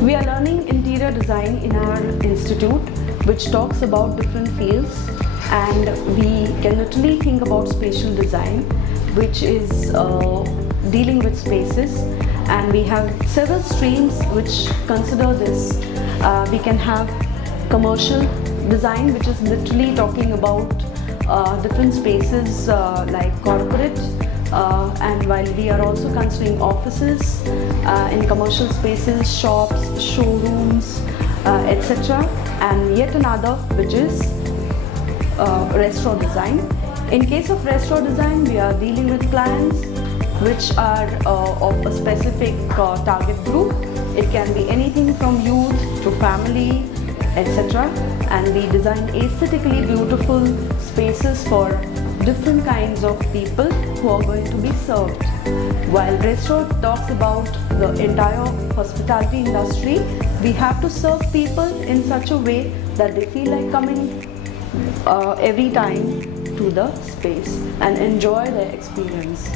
We are learning interior design in our institute, which talks about different fields, and we can literally think about spatial design, which is dealing with spaces, and we have several streams which consider this. We can have commercial design, which is literally talking about different spaces like corporate, and while we are also considering offices in commercial spaces, shops, showrooms, etc. And yet another, which is restaurant design. In case of restaurant design, we are dealing with clients which are of a specific target group. It can be anything from youth to family, etc. And we design aesthetically beautiful spaces for different kinds of people who are going to be served. While restaurant talks about the entire hospitality industry, we have to serve people in such a way that they feel like coming every time to the space and enjoy their experience.